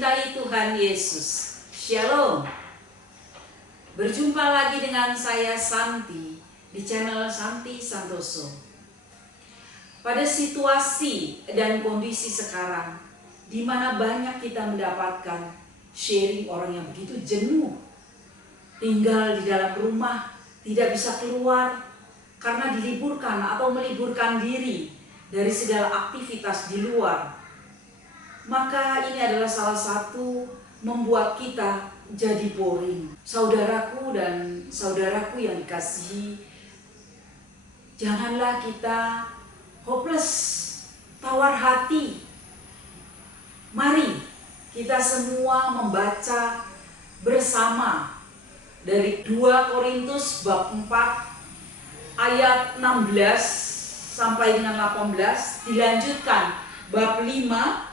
dicintai Tuhan Yesus. Shalom. Berjumpa lagi dengan saya Santi di channel Santi Santoso. Pada situasi dan kondisi sekarang di mana banyak kita mendapatkan sharing orang yang begitu jenuh, tinggal di dalam rumah, tidak bisa keluar karena diliburkan atau meliburkan diri dari segala aktivitas di luar. Maka ini adalah salah satu membuat kita jadi boring. Saudaraku dan saudaraku yang dikasihi, janganlah kita hopeless, tawar hati. Mari kita semua membaca bersama dari 2 Korintus bab 4 ayat 16 sampai dengan 18, dilanjutkan bab 5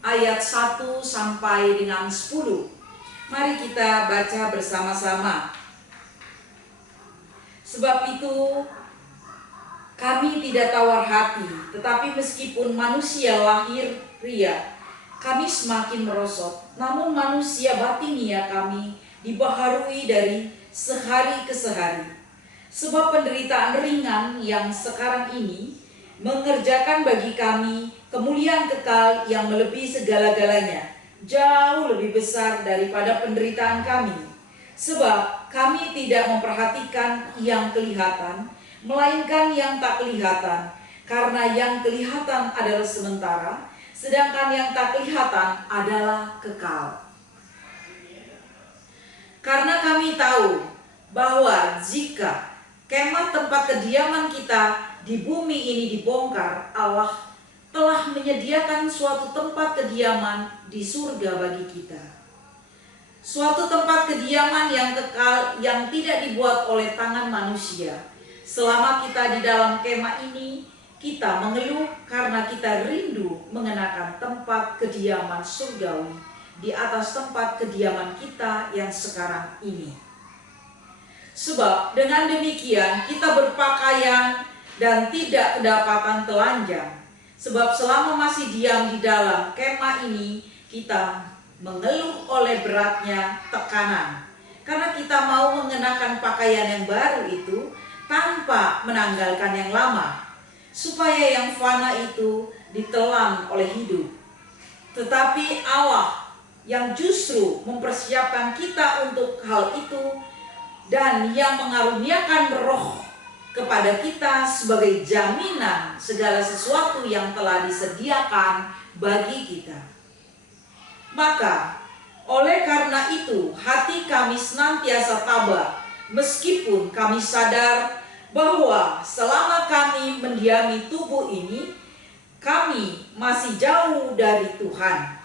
ayat 1 sampai dengan 10. Mari kita baca bersama-sama. Sebab itu kami tidak tawar hati, tetapi meskipun manusia lahir ria, kami semakin merosot. Namun manusia batinia kami dibaharui dari sehari ke sehari. Sebab penderitaan ringan yang sekarang ini mengerjakan bagi kami kemuliaan kekal yang melebihi segala-galanya, jauh lebih besar daripada penderitaan kami. Sebab kami tidak memperhatikan yang kelihatan, melainkan yang tak kelihatan. Karena yang kelihatan adalah sementara, sedangkan yang tak kelihatan adalah kekal. Karena kami tahu bahwa jika kemah tempat kediaman kita di bumi ini dibongkar, Allah telah menyediakan suatu tempat kediaman di surga bagi kita. Suatu tempat kediaman yang kekal yang tidak dibuat oleh tangan manusia. Selama kita di dalam kemah ini, kita mengeluh karena kita rindu mengenakan tempat kediaman surgawi di atas tempat kediaman kita yang sekarang ini. Sebab dengan demikian kita berpakaian dan tidak kedapatan telanjang. Sebab selama masih diam di dalam kemah ini, kita mengeluh oleh beratnya tekanan. Karena kita mau mengenakan pakaian yang baru itu tanpa menanggalkan yang lama, supaya yang fana itu ditelan oleh hidup. Tetapi Allah yang justru mempersiapkan kita untuk hal itu dan yang mengaruniakan roh kepada kita sebagai jaminan segala sesuatu yang telah disediakan bagi kita. Maka oleh karena itu hati kami senantiasa tabah, meskipun kami sadar bahwa selama kami mendiami tubuh ini, kami masih jauh dari Tuhan.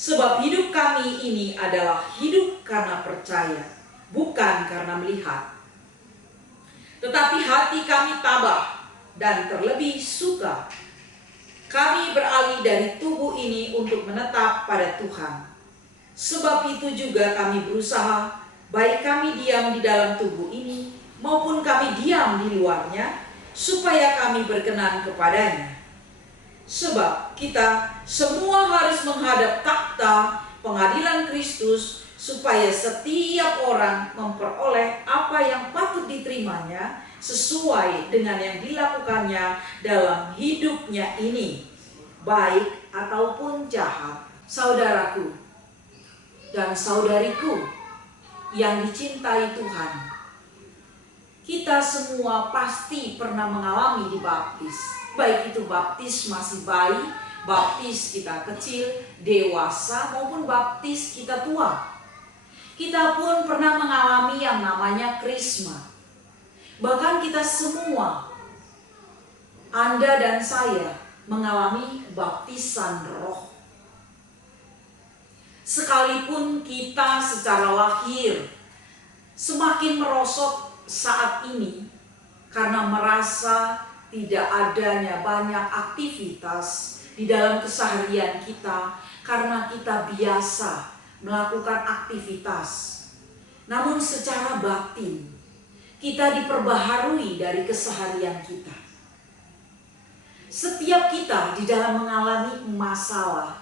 Sebab hidup kami ini adalah hidup karena percaya, bukan karena melihat. Tetapi hati kami tabah dan terlebih suka. Kami beralih dari tubuh ini untuk menetap pada Tuhan. Sebab itu juga kami berusaha, baik kami diam di dalam tubuh ini maupun kami diam di luarnya, supaya kami berkenan kepadanya. Sebab kita semua harus menghadap takhta pengadilan Kristus, supaya setiap orang memperoleh apa yang patut diterimanya sesuai dengan yang dilakukannya dalam hidupnya ini, baik ataupun jahat. Saudaraku dan saudariku yang dicintai Tuhan, kita semua pasti pernah mengalami dibaptis, baik itu baptis masih bayi, baptis kita kecil, dewasa, maupun baptis kita tua. Kita pun pernah mengalami yang namanya krisma. Bahkan kita semua, Anda dan saya, mengalami baptisan roh. Sekalipun kita secara lahir semakin merosot saat ini karena merasa tidak adanya banyak aktivitas di dalam keseharian kita, karena kita biasa melakukan aktivitas. Namun secara batin kita diperbaharui dari keseharian kita. Setiap kita di dalam mengalami masalah,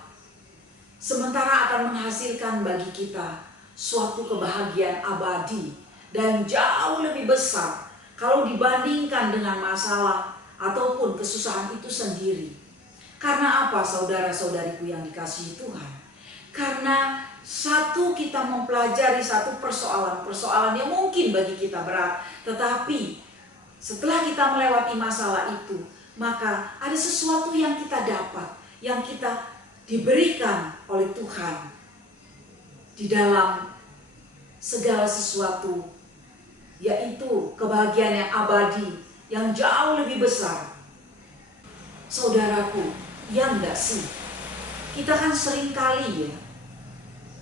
sementara akan menghasilkan bagi kita suatu kebahagiaan abadi dan jauh lebih besar kalau dibandingkan dengan masalah ataupun kesusahan itu sendiri. Karena apa, saudara-saudariku yang dikasihi Tuhan? Karena satu, kita mempelajari satu persoalan yang mungkin bagi kita berat, tetapi setelah kita melewati masalah itu, maka ada sesuatu yang kita dapat, yang kita diberikan oleh Tuhan di dalam segala sesuatu, yaitu kebahagiaan yang abadi, yang jauh lebih besar. Saudaraku, ya enggak sih? Kita kan sering kali ya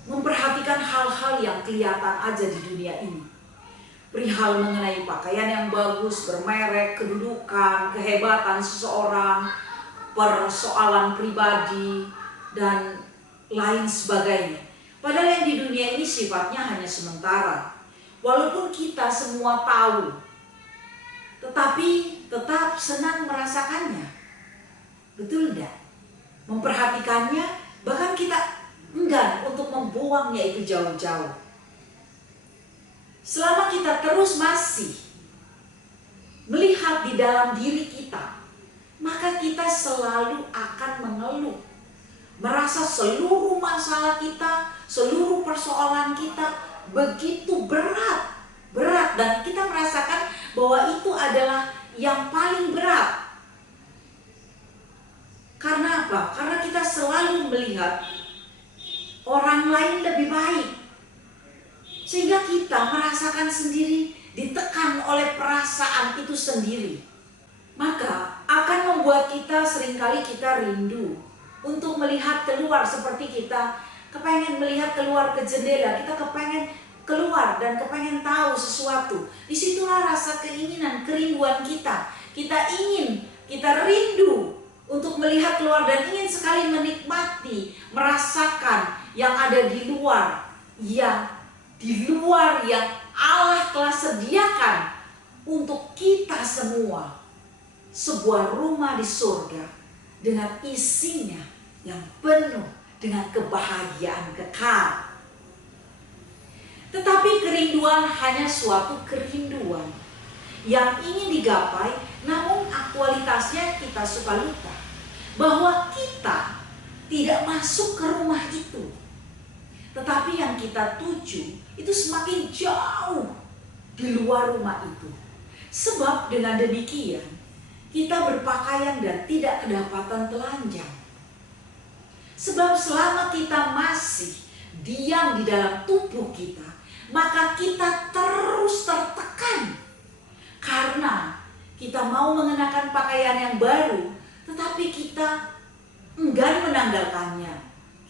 memperhatikan hal-hal yang kelihatan aja di dunia ini. Perihal mengenai pakaian yang bagus, bermerek, kedudukan, kehebatan seseorang, persoalan pribadi, dan lain sebagainya. Padahal yang di dunia ini sifatnya hanya sementara. Walaupun kita semua tahu, tetapi tetap senang merasakannya. Betul enggak? Memperhatikannya, bahkan kita enggan untuk membuangnya itu jauh-jauh. Selama kita terus masih melihat di dalam diri kita, maka kita selalu akan mengeluh, merasa seluruh masalah kita, seluruh persoalan kita begitu berat, dan kita merasakan bahwa itu adalah yang paling berat. Karena apa? Karena kita selalu melihat orang lain lebih baik, sehingga kita merasakan sendiri ditekan oleh perasaan itu sendiri. Maka akan membuat kita seringkali kita rindu untuk melihat keluar, seperti kita kepengen melihat keluar ke jendela, kita kepengen keluar dan kepengen tahu sesuatu. Disitulah rasa keinginan, kerinduan kita. Kita rindu untuk melihat keluar dan ingin sekali menikmati, merasakan yang ada di luar, yang Allah telah sediakan untuk kita semua. Sebuah rumah di surga dengan isinya yang penuh dengan kebahagiaan kekal. Tetapi kerinduan hanya suatu kerinduan yang ingin digapai, namun aktualitasnya kita suka lupa bahwa kita tidak masuk ke rumah itu. Tetapi yang kita tuju itu semakin jauh di luar rumah itu. Sebab dengan demikian kita berpakaian dan tidak kedapatan telanjang. Sebab selama kita masih diam di dalam tubuh kita, maka kita terus tertekan. Karena kita mau mengenakan pakaian yang baru, tetapi kita enggan menanggalkannya.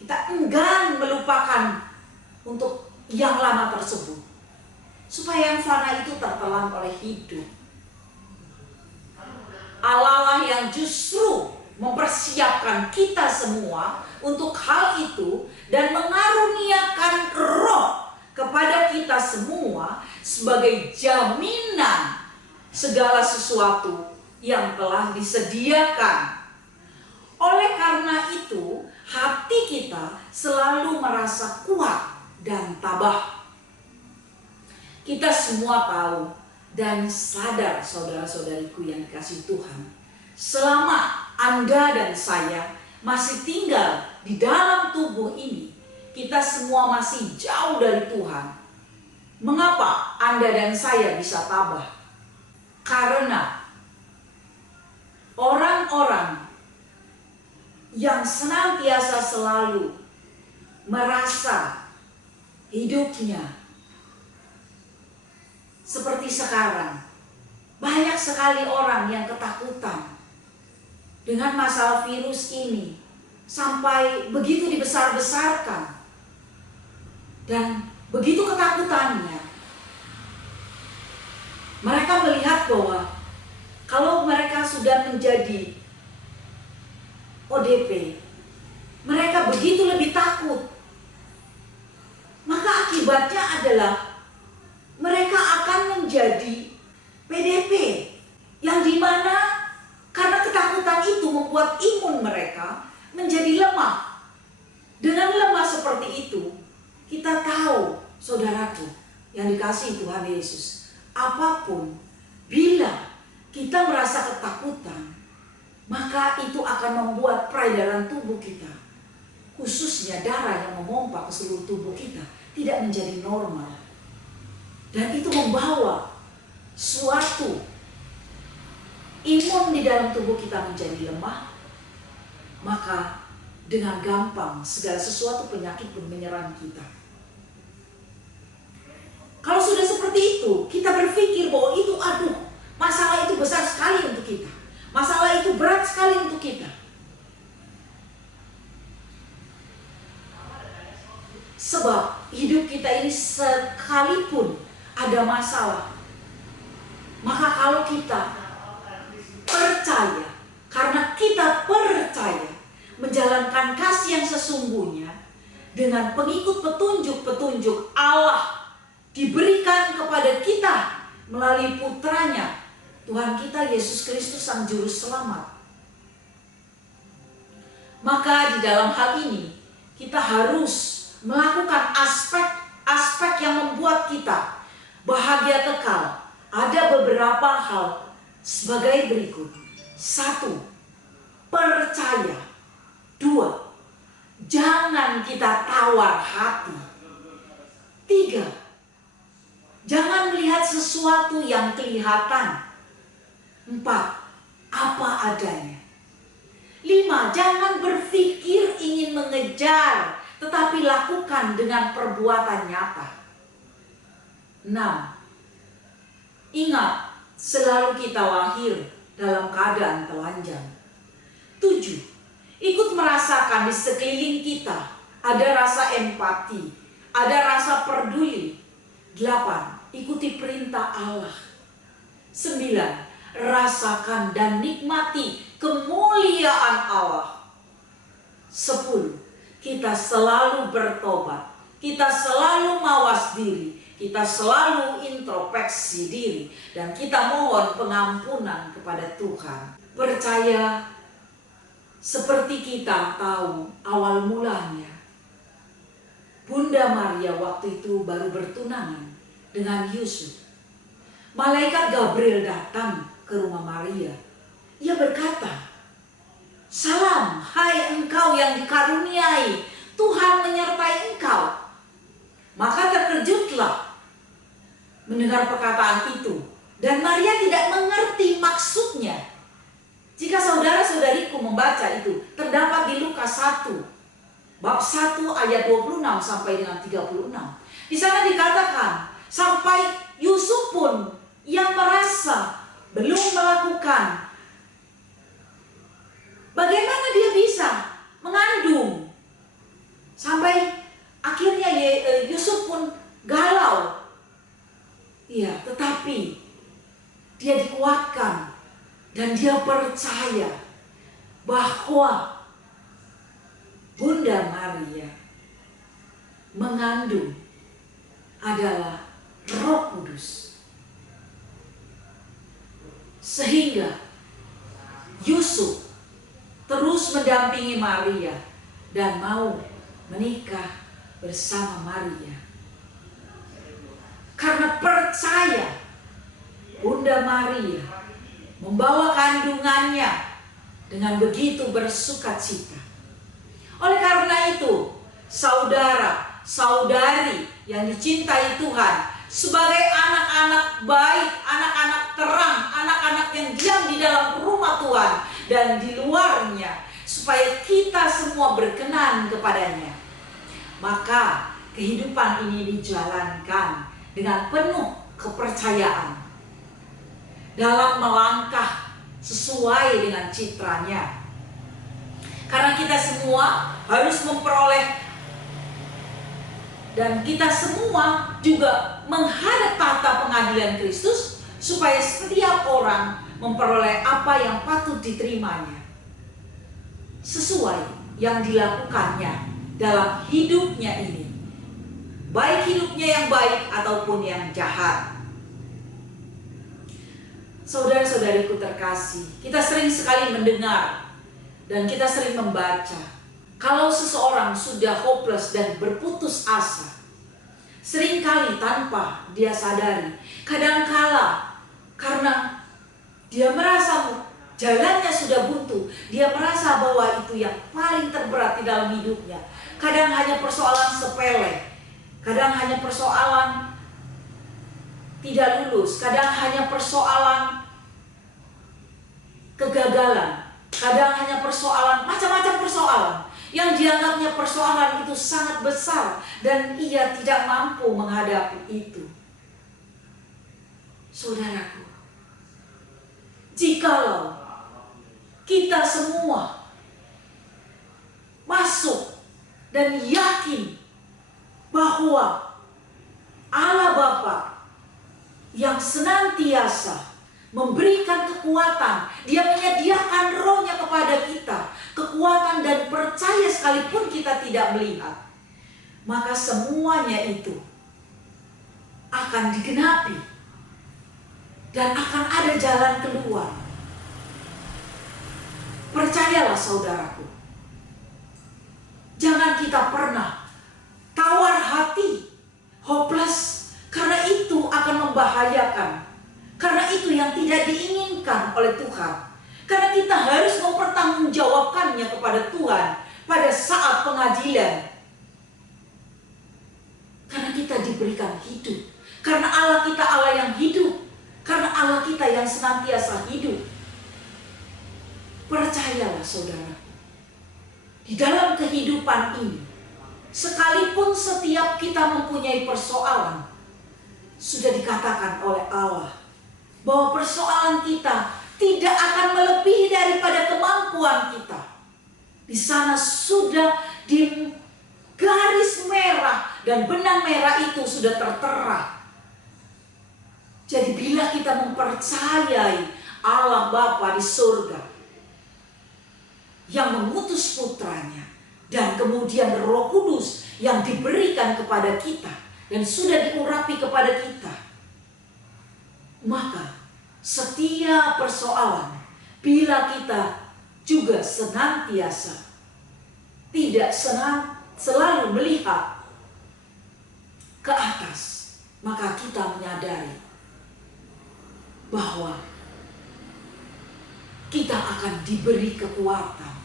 Kita enggan melupakan untuk yang lama tersebut, supaya yang fana itu tertelan oleh hidup. Allah lah yang justru mempersiapkan kita semua untuk hal itu dan mengaruniakan roh kepada kita semua sebagai jaminan segala sesuatu yang telah disediakan. Oleh karena itu, hati kita selalu merasa kuat dan tabah. Kita semua tahu dan sadar, saudara-saudariku yang dikasihi Tuhan, selama Anda dan saya masih tinggal di dalam tubuh ini, kita semua masih jauh dari Tuhan. Mengapa Anda dan saya bisa tabah? Karena orang-orang yang senantiasa selalu merasa hidupnya seperti sekarang, banyak sekali orang yang ketakutan dengan masalah virus ini, sampai begitu dibesar-besarkan. Dan begitu ketakutannya, mereka melihat bahwa kalau mereka sudah menjadi ODP, mereka begitu lebih takut. Maka akibatnya adalah mereka akan menjadi PDP, yang dimana karena ketakutan itu membuat imun mereka menjadi lemah. Dengan apapun, bila kita merasa ketakutan, maka itu akan membuat peredaran tubuh kita, khususnya darah yang memompa ke seluruh tubuh kita, tidak menjadi normal. Dan itu membawa suatu imun di dalam tubuh kita menjadi lemah. Maka dengan gampang segala sesuatu penyakit pun menyerang kita. Kalau sudah seperti itu, kita berpikir bahwa itu masalah itu besar sekali untuk kita. Masalah itu berat sekali untuk kita. Sebab hidup kita ini sekalipun ada masalah, maka kalau kita percaya, karena kita percaya menjalankan kasih yang sesungguhnya dengan pengikut petunjuk-petunjuk Allah diberikan kepada kita melalui putranya, Tuhan kita Yesus Kristus Sang Juru Selamat. Maka di dalam hal ini kita harus melakukan aspek-aspek yang membuat kita bahagia kekal. Ada beberapa hal sebagai berikut. 1. Percaya. 2. Jangan kita tawar hati. 3. Jangan melihat sesuatu yang kelihatan. 4. Apa adanya. 5. Jangan berpikir ingin mengejar, tetapi lakukan dengan perbuatan nyata. 6. Ingat, selalu kita lahir dalam keadaan telanjang. 7. Ikut merasakan di sekeliling kita ada rasa empati, ada rasa peduli. 8. Ikuti perintah Allah. 9. Rasakan dan nikmati kemuliaan Allah. 10. Kita selalu bertobat. Kita selalu mawas diri. Kita selalu introspeksi diri. Dan kita mohon pengampunan kepada Tuhan. Percaya seperti kita tahu awal mulanya. Bunda Maria waktu itu baru bertunangan dengan Yusuf. Malaikat Gabriel datang ke rumah Maria. Ia berkata, "Salam, hai engkau yang dikaruniai, Tuhan menyertai engkau." Maka terkejutlah mendengar perkataan itu. Dan Maria tidak mengerti maksudnya. Jika saudara-saudariku membaca itu, terdapat di Lukas 1. Bab 1 ayat 26 sampai dengan 36. Di sana dikatakan, sampai Yusuf pun yang merasa belum melakukan, bagaimana dia bisa mengandung? Sampai akhirnya Yusuf pun galau. Ya, tetapi dia dikuatkan dan dia percaya bahwa Bunda Maria mengandung adalah Roh Kudus. Sehingga Yusuf terus mendampingi Maria dan mau menikah bersama Maria. Karena percaya Bunda Maria membawa kandungannya dengan begitu bersukacita. Oleh karena itu, saudara, saudari yang dicintai Tuhan, sebagai anak-anak baik, anak-anak terang, anak-anak yang diam di dalam rumah Tuhan dan di luarnya, supaya kita semua berkenan kepadanya. Maka kehidupan ini dijalankan dengan penuh kepercayaan dalam melangkah sesuai dengan citranya. Karena kita semua harus memperoleh, dan kita semua juga menghadap tahta pengadilan Kristus, supaya setiap orang memperoleh apa yang patut diterimanya sesuai yang dilakukannya dalam hidupnya ini, baik hidupnya yang baik ataupun yang jahat. Saudara-saudariku terkasih, kita sering sekali mendengar dan kita sering membaca, kalau seseorang sudah hopeless dan berputus asa, Seringkali tanpa dia sadari. Kadangkala karena dia merasa jalannya sudah buntu, dia merasa bahwa itu yang paling terberat di dalam hidupnya. Kadang hanya persoalan sepele, kadang hanya persoalan tidak lulus, kadang hanya persoalan kegagalan, kadang hanya persoalan, macam-macam persoalan yang dianggapnya persoalan itu sangat besar dan ia tidak mampu menghadapi itu. Saudaraku, jikalau kita semua masuk dan yakin bahwa Allah Bapa yang senantiasa memberikan kekuatan, Dia menyediakan rohnya kepada kita, kekuatan dan percaya sekalipun kita tidak melihat, maka semuanya itu akan digenapi dan akan ada jalan keluar. Percayalah saudaraku, jangan kita pernah tawar hati, hopeless, karena itu akan membahayakan. Karena itu yang tidak diinginkan oleh Tuhan. Karena kita harus mempertanggungjawabkannya kepada Tuhan pada saat pengadilan. Karena kita diberikan hidup. Karena Allah kita Allah yang hidup. Karena Allah kita yang senantiasa hidup. Percayalah saudara, di dalam kehidupan ini, sekalipun setiap kita mempunyai persoalan, sudah dikatakan oleh Allah bahwa persoalan kita tidak akan melebihi daripada kemampuan kita. Di sana sudah di garis merah dan benang merah itu sudah tertera. Jadi bila kita mempercayai Allah Bapa di surga yang mengutus putranya dan kemudian Roh Kudus yang diberikan kepada kita dan sudah diurapi kepada kita, maka setiap persoalan, bila kita juga senantiasa tidak selalu melihat ke atas, maka kita menyadari bahwa kita akan diberi kekuatan,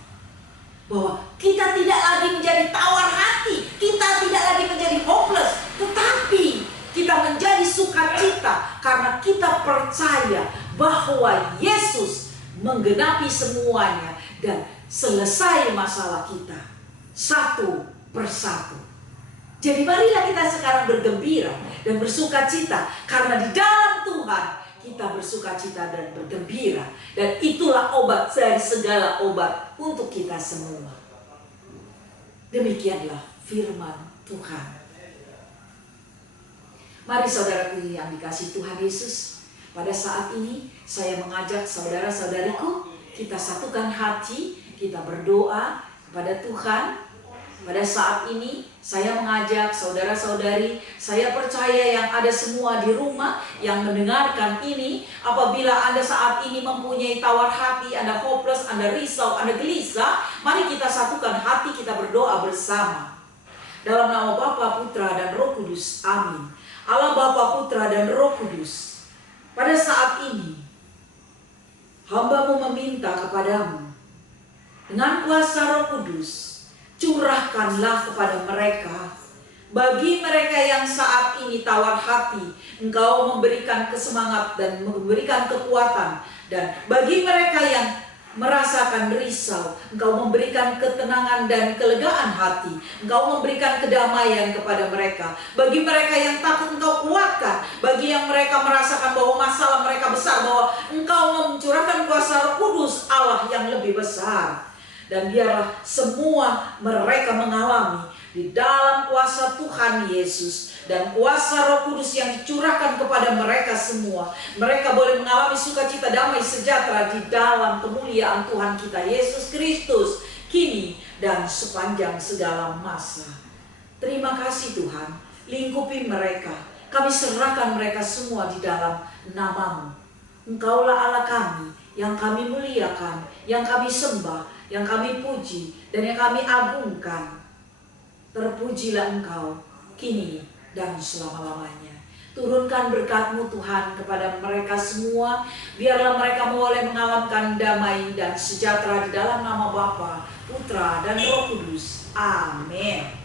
bahwa kita tidak lagi menjadi tawar hati, kita tidak lagi menjadi hopeless, tetapi kita menjadi sukacita karena kita percaya bahwa Yesus menggenapi semuanya dan selesai masalah kita satu persatu. Jadi marilah kita sekarang bergembira dan bersukacita karena di dalam Tuhan kita bersukacita dan bergembira, dan itulah obat dari segala obat untuk kita semua. Demikianlah firman Tuhan. Mari saudaraku yang dikasihi Tuhan Yesus, pada saat ini saya mengajak saudara-saudariku, kita satukan hati, kita berdoa kepada Tuhan. Pada saat ini saya mengajak saudara-saudari, saya percaya yang ada semua di rumah yang mendengarkan ini, apabila Anda saat ini mempunyai tawar hati, Anda hopeless, Anda risau, Anda gelisah, mari kita satukan hati, kita berdoa bersama. Dalam nama Bapa, Putra, dan Roh Kudus, amin. Allah Bapa, Putra, dan Roh Kudus, pada saat ini hamba-Mu meminta kepadamu, dengan kuasa Roh Kudus, curahkanlah kepada mereka. Bagi mereka yang saat ini tawar hati, Engkau memberikan kesemangat dan memberikan kekuatan. Dan bagi mereka yang merasakan risau, Engkau memberikan ketenangan dan kelegaan hati. Engkau memberikan kedamaian kepada mereka. Bagi mereka yang takut, Engkau kuatkan. Bagi yang mereka merasakan bahwa masalah mereka besar, bahwa Engkau mencurahkan kuasa Roh Kudus Allah yang lebih besar. Dan biarlah semua mereka mengalami di dalam kuasa Tuhan Yesus dan kuasa Roh Kudus yang dicurahkan kepada mereka semua. Mereka boleh mengalami sukacita, damai, sejahtera di dalam kemuliaan Tuhan kita Yesus Kristus, kini dan sepanjang segala masa. Terima kasih Tuhan, lingkupi mereka. Kami serahkan mereka semua di dalam nama-Mu. Engkaulah Allah kami, yang kami muliakan, yang kami sembah, yang kami puji, dan yang kami agungkan. Terpujilah Engkau kini dan selama-lamanya. Turunkan berkat-Mu Tuhan kepada mereka semua, biarlah mereka boleh mengalami damai dan sejahtera di dalam nama Bapa, Putra, dan Roh Kudus. Amin.